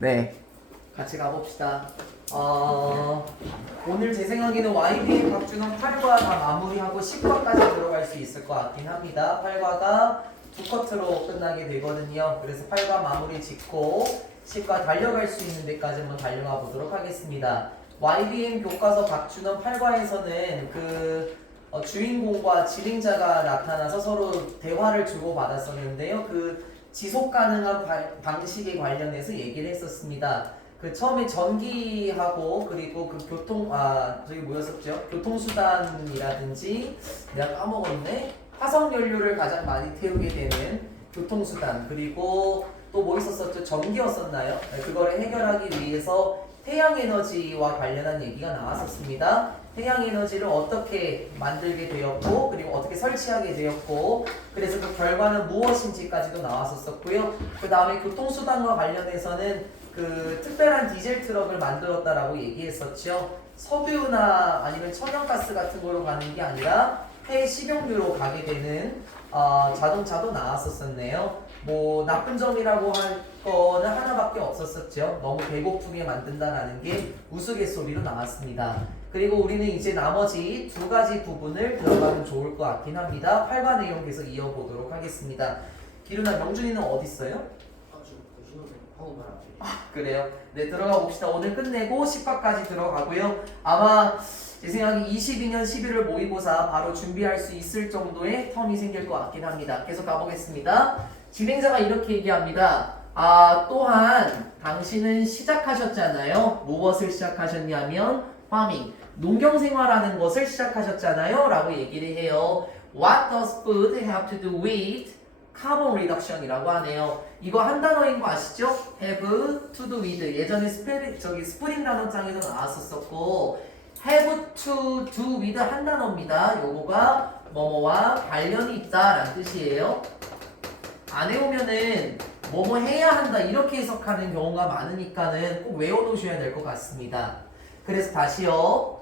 네, 같이 가봅시다. 오늘 제 생각에는 YB의 박준원 8과 다 마무리하고 10과까지 들어갈 수 있을 것 같긴 합니다. 8과가 두 커트로 끝나게 되거든요. 그래서 8과 마무리 짓고 10과 달려갈 수 있는 데까지 한번 달려가 보도록 하겠습니다. YBM 교과서 박준원 8과에서는 주인공과 진행자가 나타나서 서로 대화를 주고받았었는데요. 지속 가능한 방식에 관련해서 얘기를 했었습니다. 처음에 전기하고 그리고 저기 뭐였었죠? 교통수단이라든지 내가 까먹었네. 화석연료를 가장 많이 태우게 되는 교통수단, 그리고 또 뭐 있었었죠? 전기였었나요? 그거를 해결하기 위해서 태양에너지와 관련한 얘기가 나왔었습니다. 태양에너지를 어떻게 만들게 되었고, 그리고 어떻게 설치하게 되었고, 그래서 그 결과는 무엇인지까지도 나왔었고요. 그 다음에 교통수단과 관련해서는 특별한 디젤 트럭을 만들었다라고 얘기했었죠. 석유나 아니면 천연가스 같은 거로 가는 게 아니라 폐식용유로 가게 되는 자동차도 나왔었네요. 뭐 나쁜 점이라고 할 거는 하나밖에 없었었죠. 너무 배고프게 만든다라는 게 우스갯소리로 나왔습니다. 그리고 우리는 이제 나머지 두 가지 부분을 들어가면 좋을 것 같긴 합니다. 8과 내용 계속 이어보도록 하겠습니다. 기루나 명준이는 어디 있어요? 그래요? 네, 들어가 봅시다. 오늘 끝내고 10과까지 들어가고요. 아마 제 생각에 22년 11월 모의고사 바로 준비할 수 있을 정도의 텀이 생길 것 같긴 합니다. 계속 가보겠습니다. 진행자가 이렇게 얘기합니다. 또한 당신은 시작하셨잖아요. 무엇을 시작하셨냐면 farming, 농경생활하는 것을 시작하셨잖아요 라고 얘기를 해요. What does food have to do with carbon reduction 이라고 하네요. 이거 한 단어인 거 아시죠? have to do with. 예전에 스프링 단어장에도 나왔었고, have to do with 한 단어입니다. 요거가 뭐뭐와 관련이 있다라는 뜻이에요. 안 해오면은 뭐뭐 해야 한다 이렇게 해석하는 경우가 많으니까는 꼭 외워놓으셔야 될 것 같습니다. 그래서 다시요.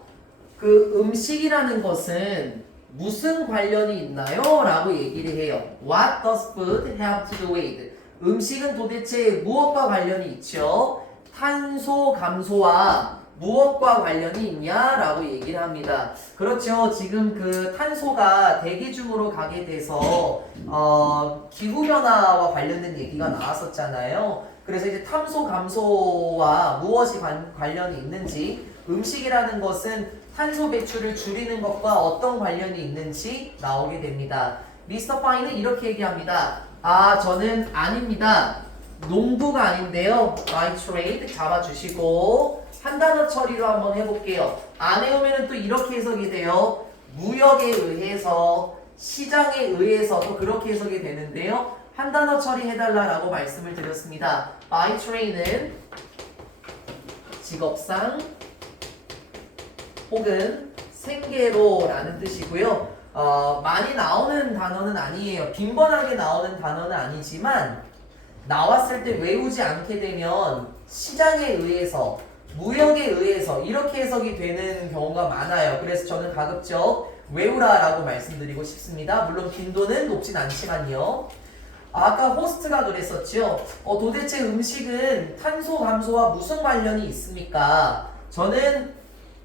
음식이라는 것은 무슨 관련이 있나요? 라고 얘기를 해요. What does food have to do with? 음식은 도대체 무엇과 관련이 있죠? 탄소 감소와 무엇과 관련이 있냐라고 얘기를 합니다. 그렇죠. 지금 탄소가 대기 중으로 가게 돼서 기후변화와 관련된 얘기가 나왔었잖아요. 그래서 이제 탄소 감소와 무엇이 관련이 있는지, 음식이라는 것은 탄소 배출을 줄이는 것과 어떤 관련이 있는지 나오게 됩니다. 미스터 파인은 이렇게 얘기합니다. 저는 아닙니다. 농부가 아닌데요. by trade 잡아주시고 한 단어 처리로 한번 해볼게요. 안 해오면 또 이렇게 해석이 돼요. 무역에 의해서, 시장에 의해서 또 그렇게 해석이 되는데요. 한 단어 처리해달라고 말씀을 드렸습니다. by trade는 직업상 혹은 생계로라는 뜻이고요. 많이 나오는 단어는 아니에요. 빈번하게 나오는 단어는 아니지만 나왔을 때 외우지 않게 되면 시장에 의해서, 무역에 의해서 이렇게 해석이 되는 경우가 많아요. 그래서 저는 가급적 외우라라고 말씀드리고 싶습니다. 물론 빈도는 높진 않지만요. 아까 호스트가 그랬었죠. 도대체 음식은 탄소 감소와 무슨 관련이 있습니까? 저는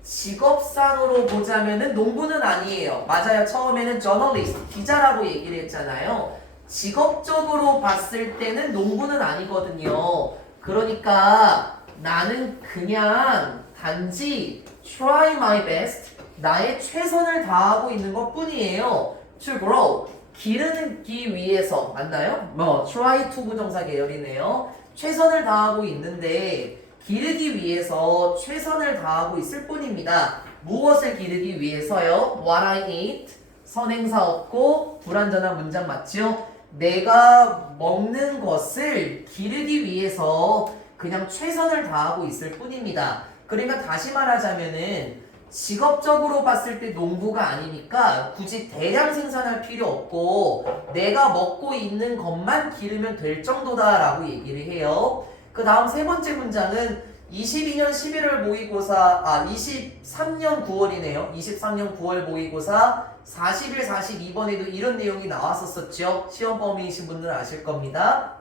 직업상으로 보자면은 농부는 아니에요. 맞아요. 처음에는 저널리스트, 기자라고 얘기를 했잖아요. 직업적으로 봤을 때는 농부는 아니거든요. 그러니까 나는 그냥 단지 try my best, 나의 최선을 다하고 있는 것 뿐이에요. to grow, 기르기 위해서. 맞나요? try to 부정사 계열이네요. 최선을 다하고 있는데 기르기 위해서 최선을 다하고 있을 뿐입니다. 무엇을 기르기 위해서요? What I eat, 선행사 없고 불완전한 문장 맞죠? 내가 먹는 것을 기르기 위해서 그냥 최선을 다하고 있을 뿐입니다. 그러니까 다시 말하자면은 직업적으로 봤을 때 농부가 아니니까 굳이 대량 생산할 필요 없고 내가 먹고 있는 것만 기르면 될 정도다라고 얘기를 해요. 그 다음 세 번째 문장은 22년 11월 모의고사, 23년 9월이네요. 23년 9월 모의고사 41, 42번에도 이런 내용이 나왔었죠. 시험 범위이신 분들은 아실 겁니다.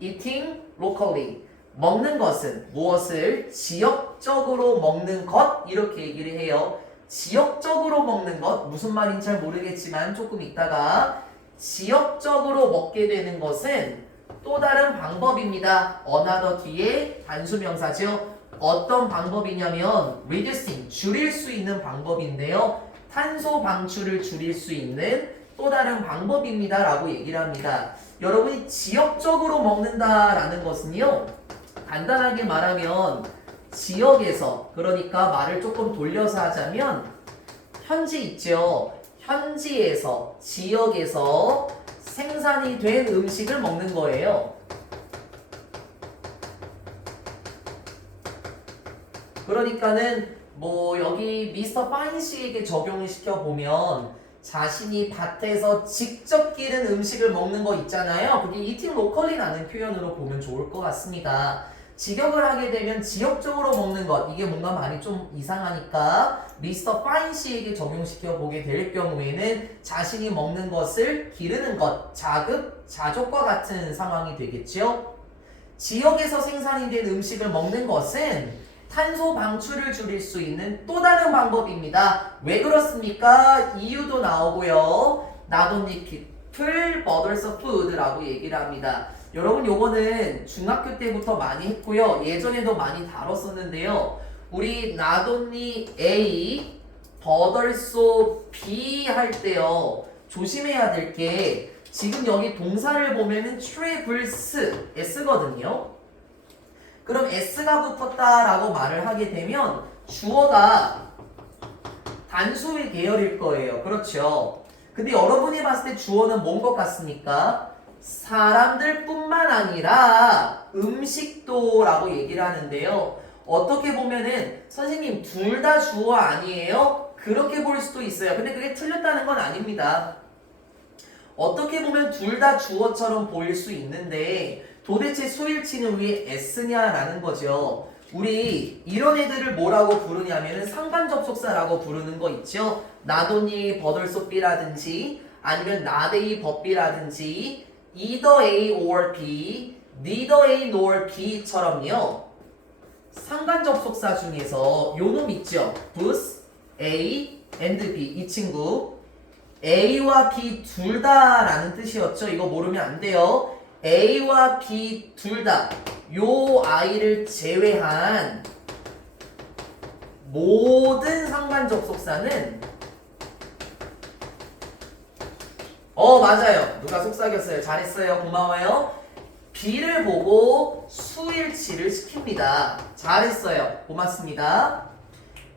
Eating locally, 먹는 것은 무엇을 지역적으로 먹는 것 이렇게 얘기를 해요. 지역적으로 먹는 것 무슨 말인지 잘 모르겠지만 조금 있다가 지역적으로 먹게 되는 것은 또 다른 방법입니다. another 뒤에 단수명사죠. 어떤 방법이냐면 reducing 줄일 수 있는 방법인데요. 탄소 방출을 줄일 수 있는 또 다른 방법입니다 라고 얘기를 합니다. 여러분이 지역적으로 먹는다라는 것은요, 간단하게 말하면 지역에서, 그러니까 말을 조금 돌려서 하자면 현지 있죠. 현지에서, 지역에서 생산이 된 음식을 먹는 거예요. 그러니까는 뭐 여기 미스터 파인 씨에게 적용을 시켜보면 자신이 밭에서 직접 기른 음식을 먹는 거 있잖아요. 그게 eating locally라는 표현으로 보면 좋을 것 같습니다. 직역을 하게 되면 지역적으로 먹는 것, 이게 뭔가 말이 좀 이상하니까 미스터 파인 씨에게 적용시켜 보게 될 경우에는 자신이 먹는 것을 기르는 것, 자급, 자족과 같은 상황이 되겠죠. 지역에서 생산이 된 음식을 먹는 것은 탄소 방출을 줄일 수 있는 또 다른 방법입니다. 왜 그렇습니까? 이유도 나오고요. Not only people, but also food라고 얘기를 합니다. 여러분 요거는 중학교 때부터 많이 했고요. 예전에도 많이 다뤘었는데요. 우리 not only A, but also B 할 때요. 조심해야 될 게 지금 여기 동사를 보면은 travels, S거든요. 그럼 S가 붙었다라고 말을 하게 되면 주어가 단수의 계열일 거예요. 그렇죠? 근데 여러분이 봤을 때 주어는 뭔 것 같습니까? 사람들뿐만 아니라 음식도 라고 얘기를 하는데요. 어떻게 보면은 선생님 둘 다 주어 아니에요? 그렇게 볼 수도 있어요. 근데 그게 틀렸다는 건 아닙니다. 어떻게 보면 둘 다 주어처럼 보일 수 있는데 도대체 수일치는 왜 S냐라는 거죠. 우리 이런 애들을 뭐라고 부르냐면은 상관접속사라고 부르는 거 있죠. not only but also B라든지 아니면 not A but B라든지 either A or B, neither A nor B처럼요. 상관접속사 중에서 요 놈 있죠. both A and B 이 친구 A와 B 둘 다라는 뜻이었죠. 이거 모르면 안 돼요. A와 B 둘 다 요 아이를 제외한 모든 상관접속사는 맞아요. 누가 속삭였어요. 잘했어요. 고마워요. B를 보고 수일치를 시킵니다. 잘했어요. 고맙습니다.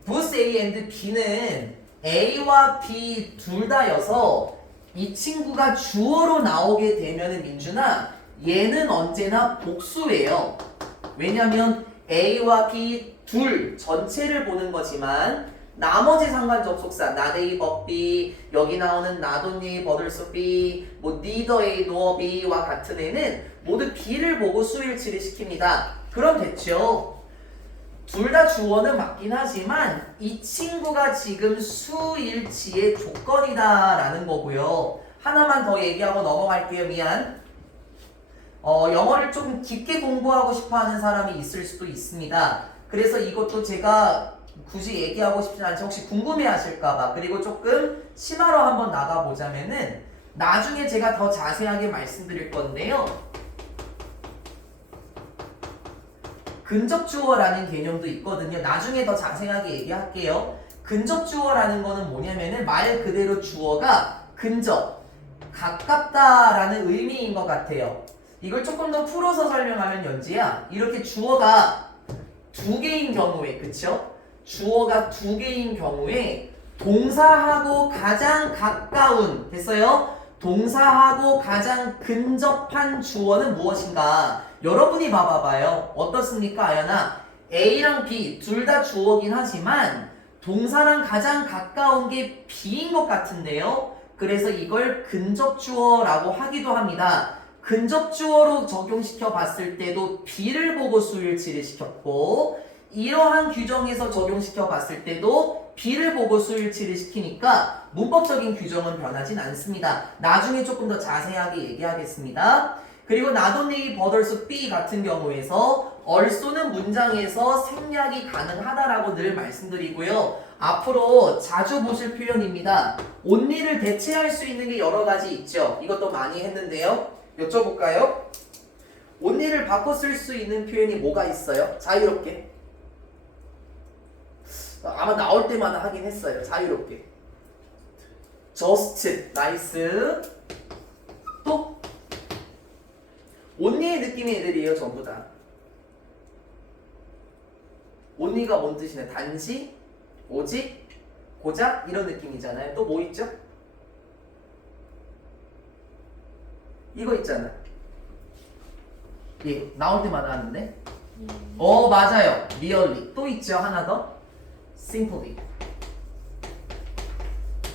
both A and B는 A와 B 둘 다여서 이 친구가 주어로 나오게 되면은 민준아 얘는 언제나 복수예요. 왜냐면 A와 B 둘 전체를 보는 거지만 나머지 상관접속사 not A but B 여기 나오는 not only but also B 뭐 neither A nor B와 같은 애는 모두 B를 보고 수일치를 시킵니다. 그럼 됐죠. 둘 다 주어는 맞긴 하지만 이 친구가 지금 수일치의 조건이다라는 거고요. 하나만 더 얘기하고 넘어갈게요. 미안. 영어를 좀 깊게 공부하고 싶어하는 사람이 있을 수도 있습니다. 그래서 이것도 제가 굳이 얘기하고 싶지 않지 혹시 궁금해하실까봐 그리고 조금 심화로 한번 나가보자면은 나중에 제가 더 자세하게 말씀드릴 건데요. 근접주어라는 개념도 있거든요. 나중에 더 자세하게 얘기할게요. 근접주어라는 거는 뭐냐면은 말 그대로 주어가 근접, 가깝다라는 의미인 것 같아요. 이걸 조금 더 풀어서 설명하면 연지야 이렇게 주어가 두 개인 경우에 그쵸? 주어가 두 개인 경우에 동사하고 가장 가까운 됐어요? 동사하고 가장 근접한 주어는 무엇인가? 여러분이 봐봐봐요. 어떻습니까, 아연아? A랑 B 둘 다 주어긴 하지만 동사랑 가장 가까운 게 B인 것 같은데요. 그래서 이걸 근접주어라고 하기도 합니다. 근접주어로 적용시켜 봤을 때도 B를 보고 수일치를 시켰고 이러한 규정에서 적용시켜 봤을 때도 B를 보고 수일치를 시키니까 문법적인 규정은 변하진 않습니다. 나중에 조금 더 자세하게 얘기하겠습니다. 그리고 not only but also B 같은 경우에서 also는 문장에서 생략이 가능하다라고 늘 말씀드리고요. 앞으로 자주 보실 표현입니다. only를 대체할 수 있는 게 여러 가지 있죠. 이것도 많이 했는데요. 여쭤볼까요? only를 바꿔 쓸 수 있는 표현이 뭐가 있어요? 자유롭게. 아마 나올 때마다 하긴 했어요. 자유롭게. just, 나이스. 또 only의 느낌의 애들이에요. 전부 다. only가 뭔 뜻이냐? 단지, 오직, 고작 이런 느낌이잖아요. 또 뭐 있죠? 이거 있잖아. 예, 나올 때마다 하는데. 맞아요. merely. 또 있죠. 하나 더. simply.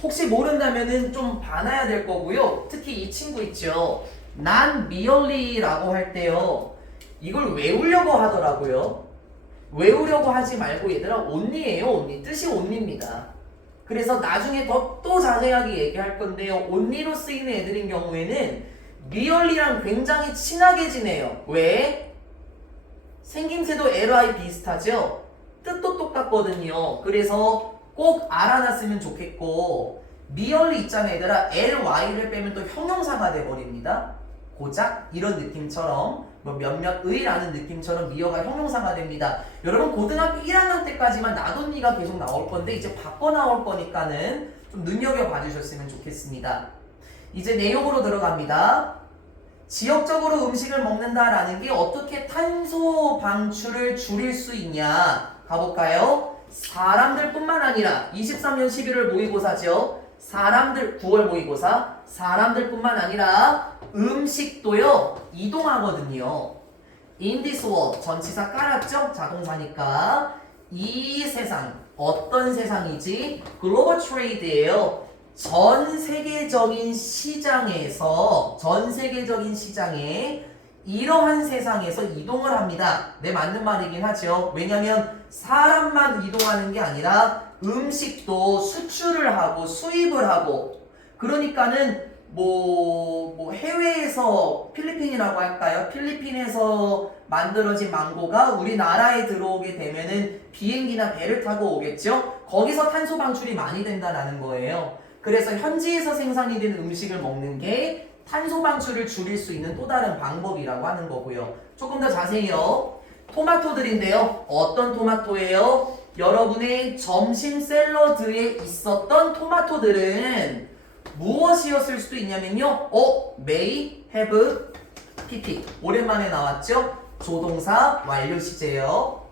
혹시 모른다면은 좀 봐놔야 될 거고요. 특히 이 친구 있죠. 난 merely라고 할 때요. 이걸 외우려고 하더라고요. 외우려고 하지 말고 얘들아 only예요. only. 뜻이 only입니다. 그래서 나중에 또 자세하게 얘기할 건데요. only로 쓰이는 애들인 경우에는 merely랑 굉장히 친하게 지내요. 왜? 생김새도 ly 비슷하죠? 뜻도 똑같거든요. 그래서 꼭 알아놨으면 좋겠고 merely 있잖아요. 얘들아 ly를 빼면 또 형용사가 돼버립니다. 고작 이런 느낌처럼 뭐 몇몇의라는 느낌처럼 미어가 형용사가 됩니다. 여러분 고등학교 1학년 때까지만 나돈니가 계속 나올 건데 이제 바꿔 나올 거니까는 좀 눈여겨봐 주셨으면 좋겠습니다. 이제 내용으로 들어갑니다. 지역적으로 음식을 먹는다라는 게 어떻게 탄소 방출을 줄일 수 있냐 가볼까요? 사람들뿐만 아니라 23년 11월 모의고사죠. 사람들 9월 모의고사 사람들뿐만 아니라 음식도요 이동하거든요. In this world 전치사 깔았죠? 자동사니까 이 세상 어떤 세상이지? 글로벌 트레이드예요. 전 세계적인 시장에 이러한 세상에서 이동을 합니다. 네, 맞는 말이긴 하죠. 왜냐면 사람만 이동하는 게 아니라 음식도 수출을 하고 수입을 하고 그러니까는 뭐 해외에서 필리핀이라고 할까요? 필리핀에서 만들어진 망고가 우리나라에 들어오게 되면은 비행기나 배를 타고 오겠죠? 거기서 탄소 방출이 많이 된다는 거예요. 그래서 현지에서 생산이 된 음식을 먹는 게 탄소 방출을 줄일 수 있는 또 다른 방법이라고 하는 거고요. 조금 더 자세히요. 토마토들인데요. 어떤 토마토예요? 여러분의 점심 샐러드에 있었던 토마토들은 무엇이었을 수도 있냐면요. may have pp. 오랜만에 나왔죠? 조동사 완료 시제요.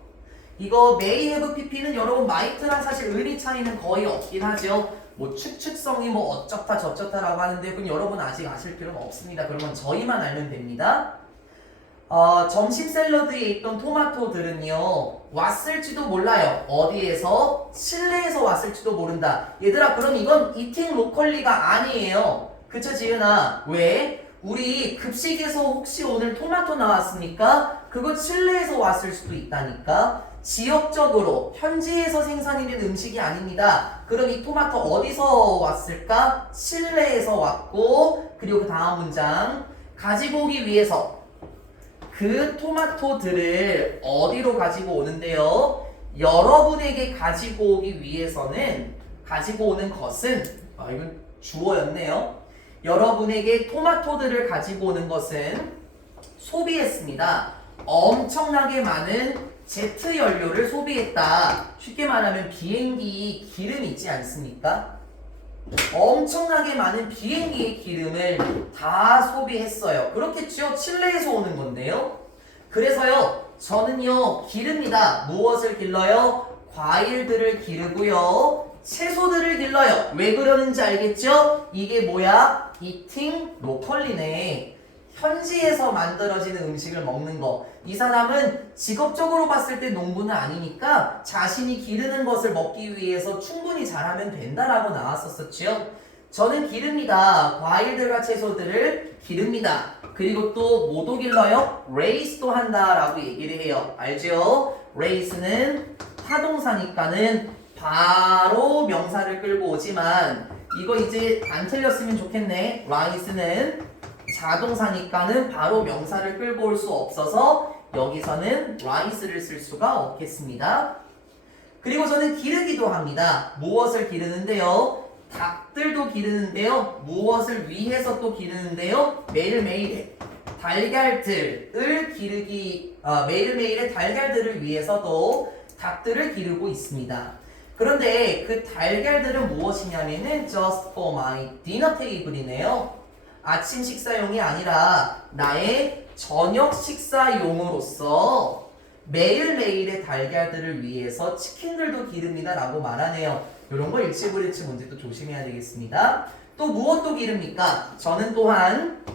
이거 may have pp는 여러분 might랑 사실 의미 차이는 거의 없긴 하죠. 뭐 추측성이 뭐 어쩌다 저쩌다라고 하는데 그건 여러분 아직 아실 필요는 없습니다. 그러면 저희만 알면 됩니다. 점심 샐러드에 있던 토마토들은요 왔을지도 몰라요. 어디에서? 실내에서 왔을지도 모른다. 얘들아 그럼 이건 eating locally가 아니에요. 그쵸 지은아? 왜? 우리 급식에서 혹시 오늘 토마토 나왔으니까 그거 실내에서 왔을 수도 있다니까. 지역적으로 현지에서 생산이 된 음식이 아닙니다. 그럼 이 토마토 어디서 왔을까? 실내에서 왔고 그리고 그 다음 문장 가지고 오기 위해서 그 토마토들을 어디로 가지고 오는데요? 여러분에게 가지고 오기 위해서는 가지고 오는 것은 이건 주어였네요. 여러분에게 토마토들을 가지고 오는 것은 소비했습니다. 엄청나게 많은 제트 연료를 소비했다. 쉽게 말하면 비행기 기름 있지 않습니까? 엄청나게 많은 비행기의 기름을 다 소비했어요. 그렇겠죠? 칠레에서 오는 건데요. 그래서요, 저는요, 기릅니다. 무엇을 길러요? 과일들을 기르고요. 채소들을 길러요. 왜 그러는지 알겠죠? 이게 뭐야? eating locally네. 현지에서 만들어지는 음식을 먹는 거. 이 사람은 직업적으로 봤을 때 농부는 아니니까 자신이 기르는 것을 먹기 위해서 충분히 잘하면 된다라고 나왔었죠. 저는 기릅니다. 과일들과 채소들을 기릅니다. 그리고 또 뭐도 길러요? raise도 한다라고 얘기를 해요. 알죠? raise는 타동사니까는 바로 명사를 끌고 오지만 이거 이제 안 틀렸으면 좋겠네. rise는 자동사니까는 바로 명사를 끌고 올 수 없어서 여기서는 rice를 쓸 수가 없겠습니다. 그리고 저는 기르기도 합니다. 무엇을 기르는데요? 닭들도 기르는데요. 무엇을 위해서 또 기르는데요? 매일매일의 달걀들을 매일매일의 달걀들을 위해서도 닭들을 기르고 있습니다. 그런데 그 달걀들은 무엇이냐면은 just for my dinner table이네요. 아침 식사용이 아니라 나의 저녁 식사용으로서 매일매일의 달걀들을 위해서 치킨들도 기릅니다 라고 말하네요. 이런 거 일치불일치 문제 또 조심해야 되겠습니다. 또 무엇도 기릅니까? 저는 또한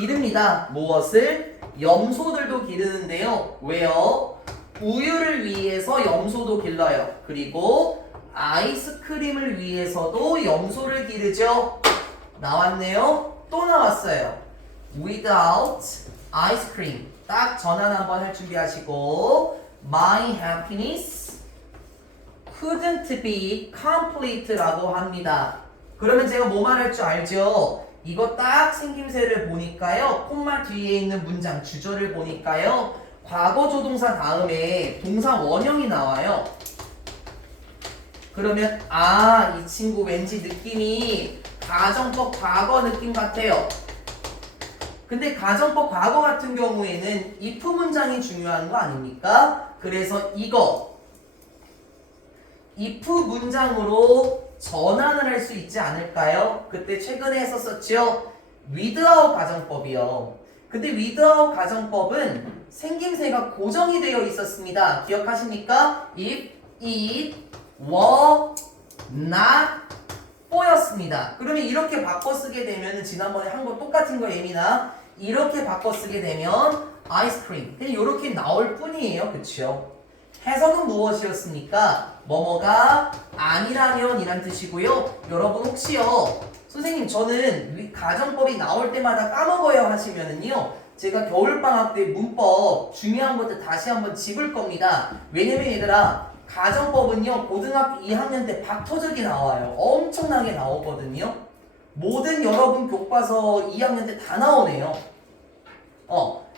기릅니다. 무엇을? 염소들도 기르는데요. 왜요? 우유를 위해서 염소도 길러요. 그리고 아이스크림을 위해서도 염소를 기르죠. 나왔네요. 또 나왔어요. Without ice cream. 딱 전환 한번 할 준비하시고 My happiness couldn't be complete라고 합니다. 그러면 제가 뭐 말할 줄 알죠? 이거 딱 생김새를 보니까요. 콤마 뒤에 있는 문장 주절을 보니까요. 과거 조동사 다음에 동사 원형이 나와요. 그러면 이 친구 왠지 느낌이 가정법 과거 느낌 같아요. 근데 가정법 과거 같은 경우에는 if 문장이 중요한 거 아닙니까? 그래서 이거 if 문장으로 전환을 할 수 있지 않을까요? 그때 최근에 했었었죠? without 가정법이요. 근데 without 가정법은 생김새가 고정이 되어 있었습니다. 기억하십니까? if, it, were, not, for였습니다. 그러면 이렇게 바꿔 쓰게 되면 지난번에 한 거 똑같은 거 예민아 이렇게 바꿔 쓰게 되면 아이스크림 그냥 이렇게 나올 뿐이에요. 그쵸? 해석은 무엇이었습니까? 뭐뭐가 아니라면 이란 뜻이고요. 여러분 혹시요 선생님 저는 가정법이 나올 때마다 까먹어요 하시면은요 제가 겨울방학 때 문법 중요한 것들 다시 한번 짚을 겁니다. 왜냐면 얘들아 가정법은요 고등학교 2학년 때 박터적이 나와요. 엄청나게 나오거든요. 모든 여러분 교과서 2학년 때 다 나오네요.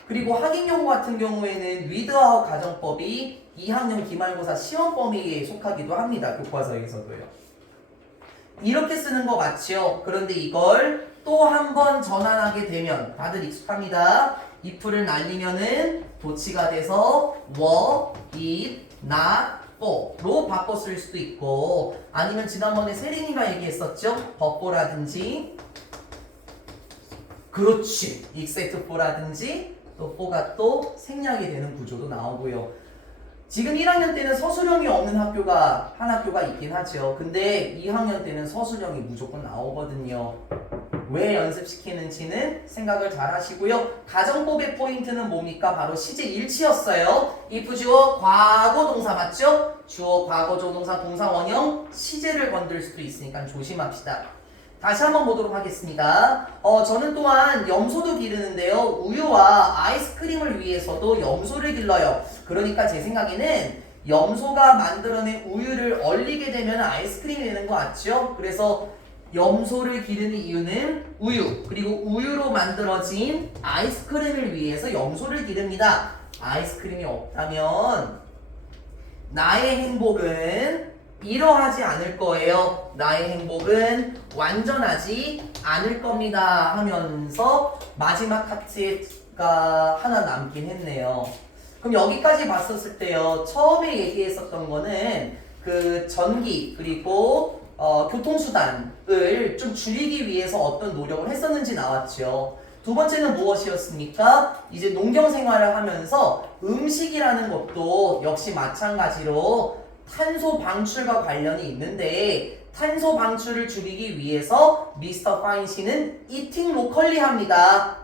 그리고 학인연구 같은 경우에는 위드아웃 가정법이 2학년 기말고사 시험 범위에 속하기도 합니다. 교과서에서도요. 이렇게 쓰는 거 맞죠? 그런데 이걸 또 한 번 전환하게 되면 다들 익숙합니다. if를 날리면은 도치가 돼서 were, it, not, for로 바꿔 쓸 수도 있고 아니면 지난번에 세린이가 얘기했었죠? 버포라든지 그렇지 except for라든지 또 for가 또 생략이 되는 구조도 나오고요. 지금 1학년 때는 서술형이 없는 학교가 한 학교가 있긴 하죠. 근데 2학년 때는 서술형이 무조건 나오거든요. 왜 연습시키는지는 생각을 잘 하시고요. 가정법의 포인트는 뭡니까? 바로 시제 일치였어요. if 주어 과거 동사 맞죠? 주어 과거 조동사 동사 원형 시제를 건들 수도 있으니까 조심합시다. 다시 한번 보도록 하겠습니다. 저는 또한 염소도 기르는데요. 우유와 아이스크림을 위해서도 염소를 길러요. 그러니까 제 생각에는 염소가 만들어낸 우유를 얼리게 되면 아이스크림이 되는 거 맞죠? 그래서 염소를 기르는 이유는 우유, 그리고 우유로 만들어진 아이스크림을 위해서 염소를 기릅니다. 아이스크림이 없다면 나의 행복은 이러하지 않을 거예요. 나의 행복은 완전하지 않을 겁니다. 하면서 마지막 하트가 하나 남긴 했네요. 그럼 여기까지 봤었을 때요. 처음에 얘기했었던 거는 그 전기 그리고 교통수단을 좀 줄이기 위해서 어떤 노력을 했었는지 나왔죠. 두 번째는 무엇이었습니까? 이제 농경 생활을 하면서 음식이라는 것도 역시 마찬가지로 탄소 방출과 관련이 있는데 탄소 방출을 줄이기 위해서 미스터 파인 씨는 eating locally 합니다.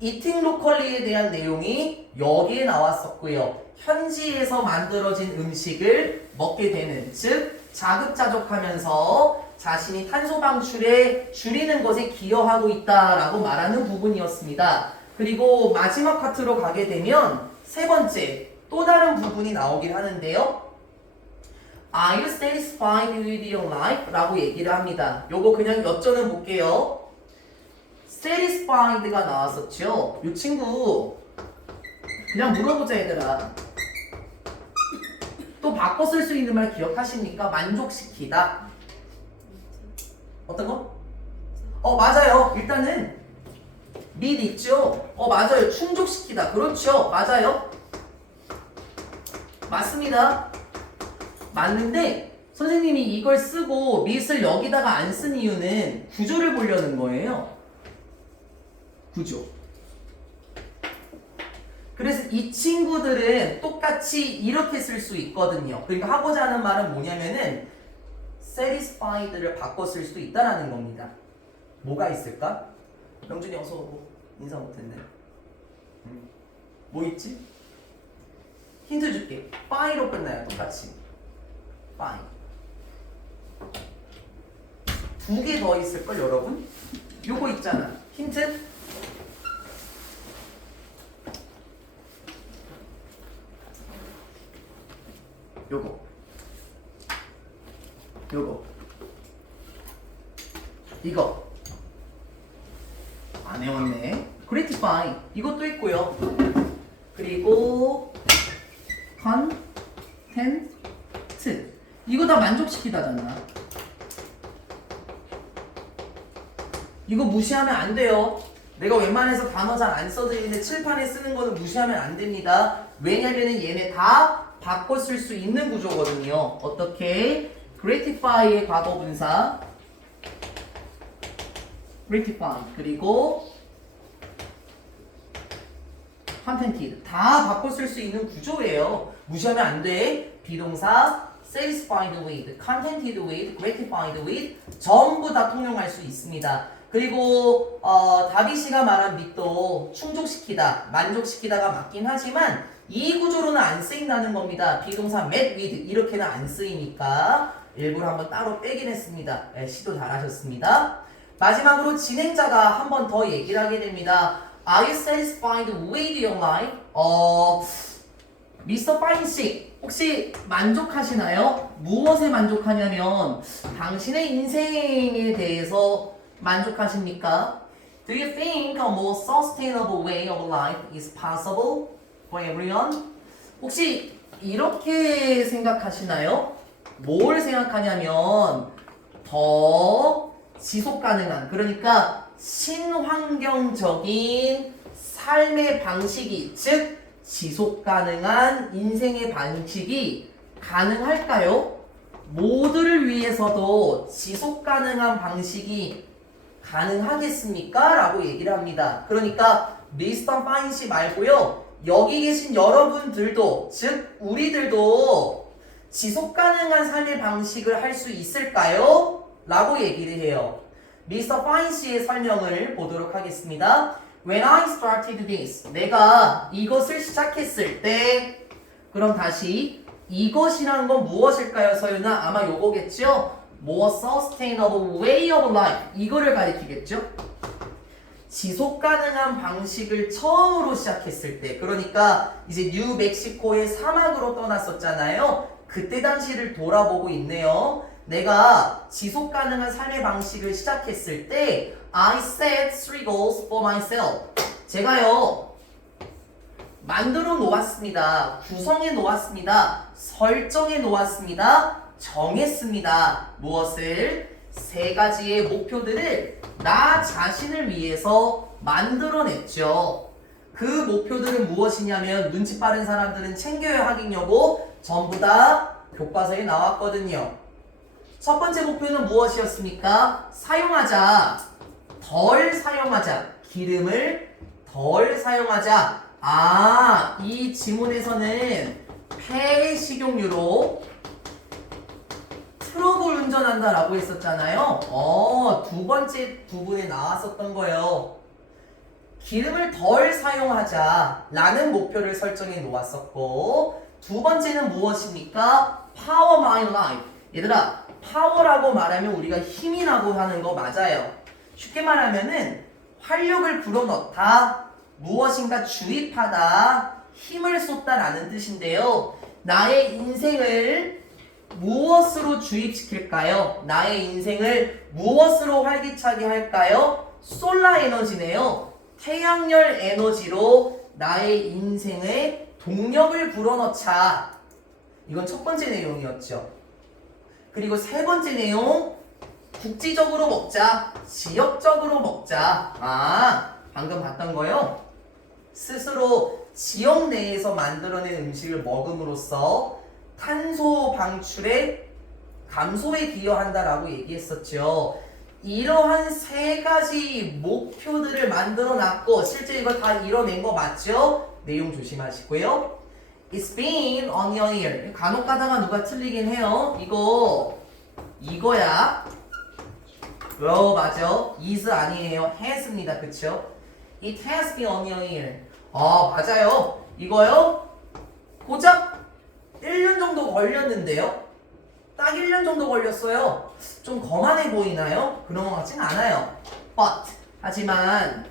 eating locally에 대한 내용이 여기에 나왔었고요. 현지에서 만들어진 음식을 먹게 되는 즉 자급자족하면서 자신이 탄소 방출에 줄이는 것에 기여하고 있다라고 말하는 부분이었습니다. 그리고 마지막 파트로 가게 되면 세 번째 또 다른 부분이 나오긴 하는데요. Are you satisfied with your life? 라고 얘기를 합니다. 요거 그냥 여쭤는 볼게요. satisfied가 나왔었죠. 이 친구 그냥 물어보자 얘들아. 또 바꿔 쓸 수 있는 말 기억하십니까? 만족시키다. 어떤 거? 맞아요. 일단은 meet 있죠? 맞아요. 충족시키다. 그렇죠. 맞아요. 맞습니다. 맞는데 선생님이 이걸 쓰고 meet을 여기다가 안 쓴 이유는 구조를 보려는 거예요. 구조. 그래서 이 친구들은 똑같이 이렇게 쓸 수 있거든요. 그러니까 하고자 하는 말은 뭐냐면은 satisfied를 바꿔 쓸 수도 있다라는 겁니다. 뭐가 있을까? 명준이 어서 오고 인사 못했네. 뭐 있지? 힌트 줄게. by로 끝나요. 똑같이. by. 두 개 더 있을걸 여러분? 요거 있잖아. 힌트? 요거 이거 안 외웠네. gratify 이것도 있고요. 그리고 content 이거 다 만족시키다잖아. 이거 무시하면 안 돼요. 내가 웬만해서 단어 잘 안 써드리는데 칠판에 쓰는 거는 무시하면 안 됩니다. 왜냐면은 얘네 다 바꿔 쓸 수 있는 구조거든요. 어떻게? gratify의 과거분사 gratify 그리고 contented 다 바꿔 쓸 수 있는 구조예요. 무시하면 안 돼. 비동사 satisfied with, contented with, gratified with 전부 다 통용할 수 있습니다. 그리고 다비 씨가 말한 밑도 충족시키다, 만족시키다가 맞긴 하지만 이 구조로는 안 쓰인다는 겁니다. 비동사 met with 이렇게는 안 쓰이니까 일부러 한번 따로 빼긴 했습니다. 네, 시도 잘하셨습니다. 마지막으로 진행자가 한 번 더 얘기를 하게 됩니다. Are you satisfied with your life? 미스터 파인 씨 혹시 만족하시나요? 무엇에 만족하냐면 당신의 인생에 대해서 만족하십니까? Do you think a more sustainable way of life is possible for everyone? 혹시 이렇게 생각하시나요? 뭘 생각하냐면 더 지속 가능한 그러니까 친환경적인 삶의 방식이 즉 지속 가능한 인생의 방식이 가능할까요? 모두를 위해서도 지속 가능한 방식이 가능하겠습니까? 라고 얘기를 합니다. 그러니까 미스터 파인 씨 말고요. 여기 계신 여러분들도 즉 우리들도 지속 가능한 삶의 방식을 할 수 있을까요? 라고 얘기를 해요. 미스터 파인 씨의 설명을 보도록 하겠습니다. When I started this, 내가 이것을 시작했을 때 그럼 다시 이것이라는 건 무엇일까요, 서윤아? 아마 요거겠죠? More sustainable way of life 이거를 가리키겠죠? 지속 가능한 방식을 처음으로 시작했을 때 그러니까 이제 뉴멕시코의 사막으로 떠났었잖아요. 그때 당시를 돌아보고 있네요. 내가 지속 가능한 삶의 방식을 시작했을 때 I set 3 goals for myself. 제가요 만들어 놓았습니다. 구성해 놓았습니다. 설정해 놓았습니다. 정했습니다. 무엇을? 3가지의 목표들을 나 자신을 위해서 만들어냈죠. 그 목표들은 무엇이냐면 눈치 빠른 사람들은 챙겨야 하겠냐고 전부 다 교과서에 나왔거든요. 첫 번째 목표는 무엇이었습니까? 사용하자. 덜 사용하자. 기름을 덜 사용하자. 이 지문에서는 폐식용유로 트럭을 운전한다 라고 했었잖아요. 두 번째 부분에 나왔었던 거예요. 기름을 덜 사용하자 라는 목표를 설정해 놓았었고 두 번째는 무엇입니까? Power my life. 얘들아 파워라고 말하면 우리가 힘이라고 하는 거 맞아요. 쉽게 말하면은 활력을 불어넣다, 무엇인가 주입하다, 힘을 쏟다라는 뜻인데요. 나의 인생을 무엇으로 주입시킬까요? 나의 인생을 무엇으로 활기차게 할까요? 솔라 에너지네요. 태양열 에너지로 나의 인생에 동력을 불어넣자. 이건 첫 번째 내용이었죠. 그리고 세 번째 내용, 국지적으로 먹자, 지역적으로 먹자. 방금 봤던 거요. 스스로 지역 내에서 만들어낸 음식을 먹음으로써 탄소 방출의 감소에 기여한다라고 얘기했었죠. 이러한 세 가지 목표들을 만들어 놨고 실제 이거 다 이뤄낸 거 맞죠? 내용 조심하시고요. It's been on your ear. 간혹 가다가 누가 틀리긴 해요. 이거야. 맞아. is 아니에요. has입니다. 그쵸? It has been on your ear. 맞아요. 이거요. 고작 1년 정도 걸렸는데요. 딱 1년 정도 걸렸어요. 좀 거만해 보이나요? 그런 것 같진 않아요. But 하지만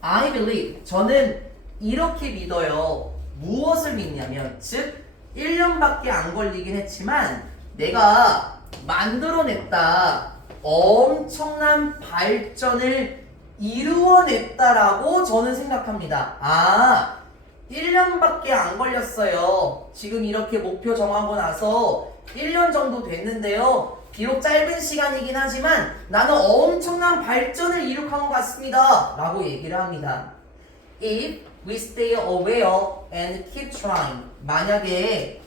I believe 저는 이렇게 믿어요. 무엇을 믿냐면 즉 1년밖에 안 걸리긴 했지만 내가 만들어냈다. 엄청난 발전을 이루어냈다라고 저는 생각합니다. 1년밖에 안 걸렸어요. 지금 이렇게 목표 정하고 나서 1년 정도 됐는데요. 비록 짧은 시간이긴 하지만 나는 엄청난 발전을 이룩한 것 같습니다. 라고 얘기를 합니다. If we stay aware and keep trying. 만약에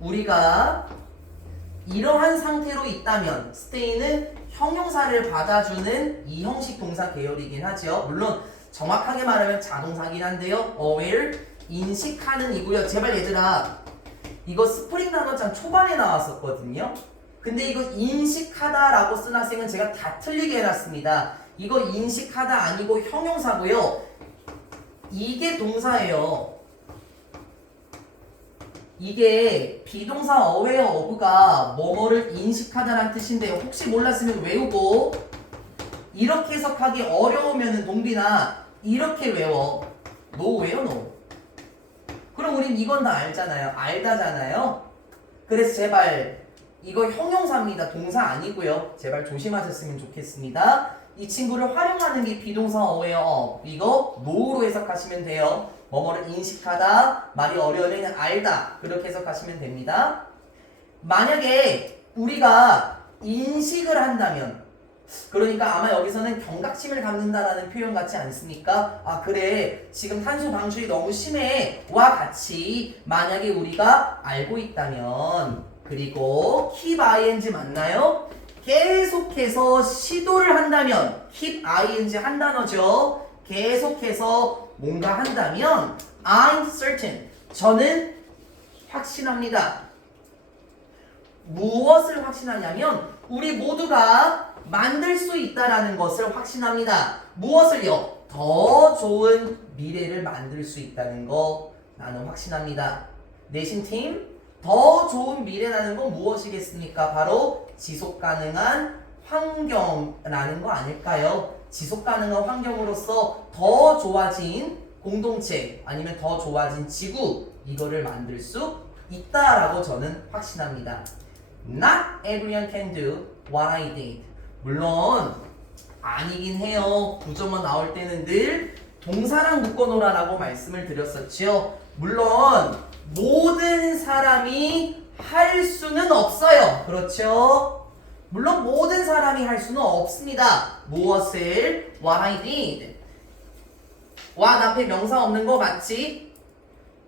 우리가 이러한 상태로 있다면 stay는 형용사를 받아주는 이형식 동사 계열이긴 하죠. 물론 정확하게 말하면 자동사긴 한데요. aware, 인식하는 이고요. 제발 얘들아 이거 스프링 단원장 초반에 나왔었거든요. 근데 이거 인식하다라고 쓴 학생은 제가 다 틀리게 해놨습니다. 이거 인식하다 아니고 형용사고요. 이게 동사예요. 이게 비동사 aware of가 뭐뭐를 인식하다라는 뜻인데요. 혹시 몰랐으면 외우고 이렇게 해석하기 어려우면은 동빈아 이렇게 외워. 너 외워 너. 그럼 우린 이건 다 알잖아요. 알다잖아요. 그래서 제발 이거 형용사입니다. 동사 아니고요. 제발 조심하셨으면 좋겠습니다. 이 친구를 활용하는 게 비동사 aware of. 이거 know로 해석하시면 돼요. 뭐뭐를 인식하다, 말이 어려우면 그냥 알다. 그렇게 해석하시면 됩니다. 만약에 우리가 인식을 한다면 그러니까 아마 여기서는 경각심을 갖는다라는 표현 같지 않습니까? 그래 지금 탄소 방출이 너무 심해 와 같이 만약에 우리가 알고 있다면 그리고 keep ing 맞나요? 계속해서 시도를 한다면 keep ing 한 단어죠. 계속해서 뭔가 한다면 I'm certain 저는 확신합니다. 무엇을 확신하냐면 우리 모두가 만들 수 있다라는 것을 확신합니다. 무엇을요? 더 좋은 미래를 만들 수 있다는 거 나는 확신합니다. 내신 팀, 더 좋은 미래라는 건 무엇이겠습니까? 바로 지속 가능한 환경라는 거 아닐까요? 지속 가능한 환경으로서 더 좋아진 공동체 아니면 더 좋아진 지구 이거를 만들 수 있다라고 저는 확신합니다. Not everyone can do what I did. 물론 아니긴 해요. 구조만 나올 때는 늘 동사랑 묶어놓으라고 말씀을 드렸었죠. 물론 모든 사람이 할 수는 없어요. 그렇죠? 물론 모든 사람이 할 수는 없습니다. 무엇을? What I did. what 앞에 명사 없는 거 맞지?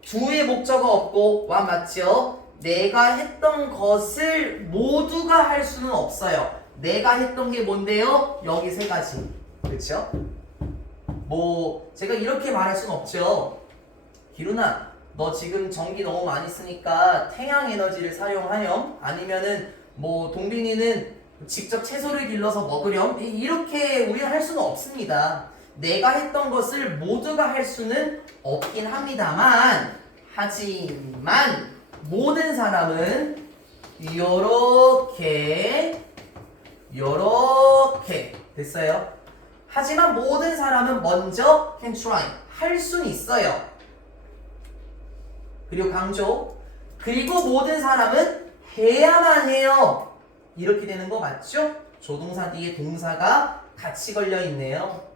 do의 목적어 없고 what 맞죠? 내가 했던 것을 모두가 할 수는 없어요. 내가 했던 게 뭔데요? 여기 세 가지. 그렇죠? 제가 이렇게 말할 순 없죠. 기루나 너 지금 전기 너무 많이 쓰니까 태양 에너지를 사용하렴? 아니면은 동빈이는 직접 채소를 길러서 먹으렴? 이렇게 우리가 할 수는 없습니다. 내가 했던 것을 모두가 할 수는 없긴 합니다만 하지만 모든 사람은 요렇게 됐어요. 하지만 모든 사람은 먼저 can try 할 수는 있어요. 그리고 강조 그리고 모든 사람은 해야만 해요. 이렇게 되는 거 맞죠? 조동사 뒤에 동사가 같이 걸려 있네요.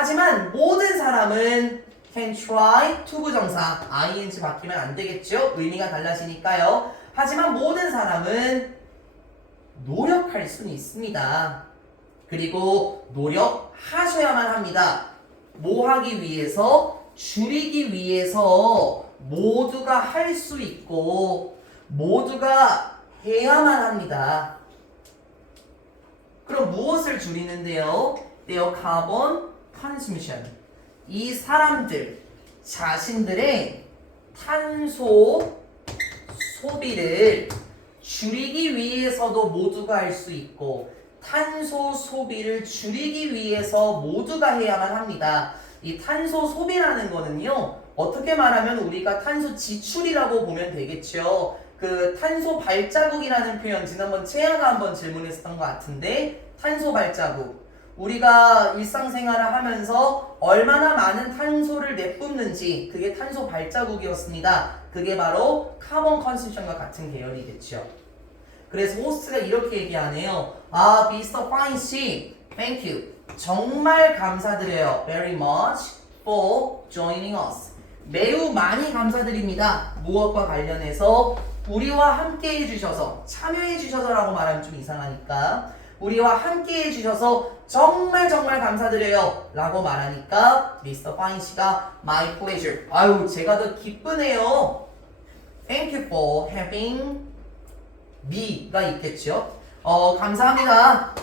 하지만 모든 사람은 can try 투부정사 ing 바뀌면 안 되겠죠? 의미가 달라지니까요. 하지만 모든 사람은 노력할 수는 있습니다. 그리고 노력하셔야만 합니다. 뭐 하기 위해서? 줄이기 위해서 모두가 할 수 있고 모두가 해야만 합니다. 그럼 무엇을 줄이는데요? their carbon consumption. 이 사람들 자신들의 탄소 소비를 줄이기 위해서도 모두가 할 수 있고 탄소 소비를 줄이기 위해서 모두가 해야만 합니다. 이 탄소 소비라는 거는요. 어떻게 말하면 우리가 탄소 지출이라고 보면 되겠죠. 그 탄소 발자국이라는 표현 지난번 채아가 한번 질문했었던 것 같은데 탄소 발자국 우리가 일상생활을 하면서 얼마나 많은 탄소를 내뿜는지 그게 탄소 발자국이었습니다. 그게 바로 카본 컨센션과 같은 계열이겠죠. 그래서 호스트가 이렇게 얘기하네요. 아, Mr. Fine 씨, thank you. 정말 감사드려요. Very much for joining us. 매우 많이 감사드립니다. 무엇과 관련해서 우리와 함께 해주셔서 참여해 주셔서라고 말하면 좀 이상하니까 우리와 함께 해주셔서 정말 감사드려요 라고 말하니까 Mr. Fine 씨가 My pleasure. 아유 제가 더 기쁘네요. Thank you for having me가 있겠죠. 감사합니다.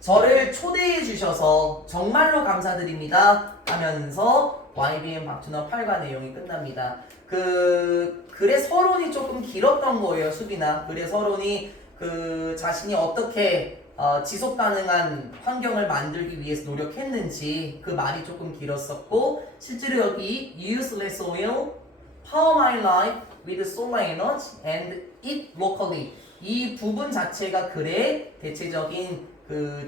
저를 초대해 주셔서 정말로 감사드립니다 하면서 YBN 박준호 8과 내용이 끝납니다. 글의 서론이 조금 길었던 거예요. 수빈아. 글의 서론이 자신이 어떻게 지속 가능한 환경을 만들기 위해서 노력했는지 그 말이 조금 길었었고 실제로 여기 use less oil, power my life with solar energy and eat locally 이 부분 자체가 글의 대체적인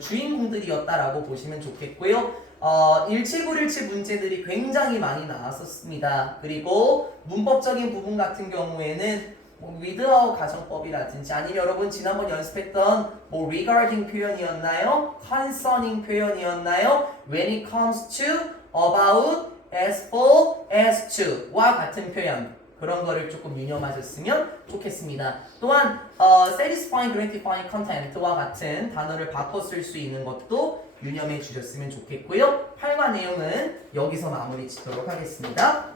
주인공들이었다라고 보시면 좋겠고요. 일치불일치 문제들이 굉장히 많이 나왔었습니다. 그리고 문법적인 부분 같은 경우에는 with와 가정법이라든지 아니면 여러분 지난번 연습했던 regarding 표현이었나요? concerning 표현이었나요? when it comes to, about, as for, as to와 같은 표현 그런 거를 조금 유념하셨으면 좋겠습니다. 또한 satisfying, gratifying content와 같은 단어를 바꿔 쓸 수 있는 것도 유념해 주셨으면 좋겠고요. 8과 내용은 여기서 마무리 짓도록 하겠습니다.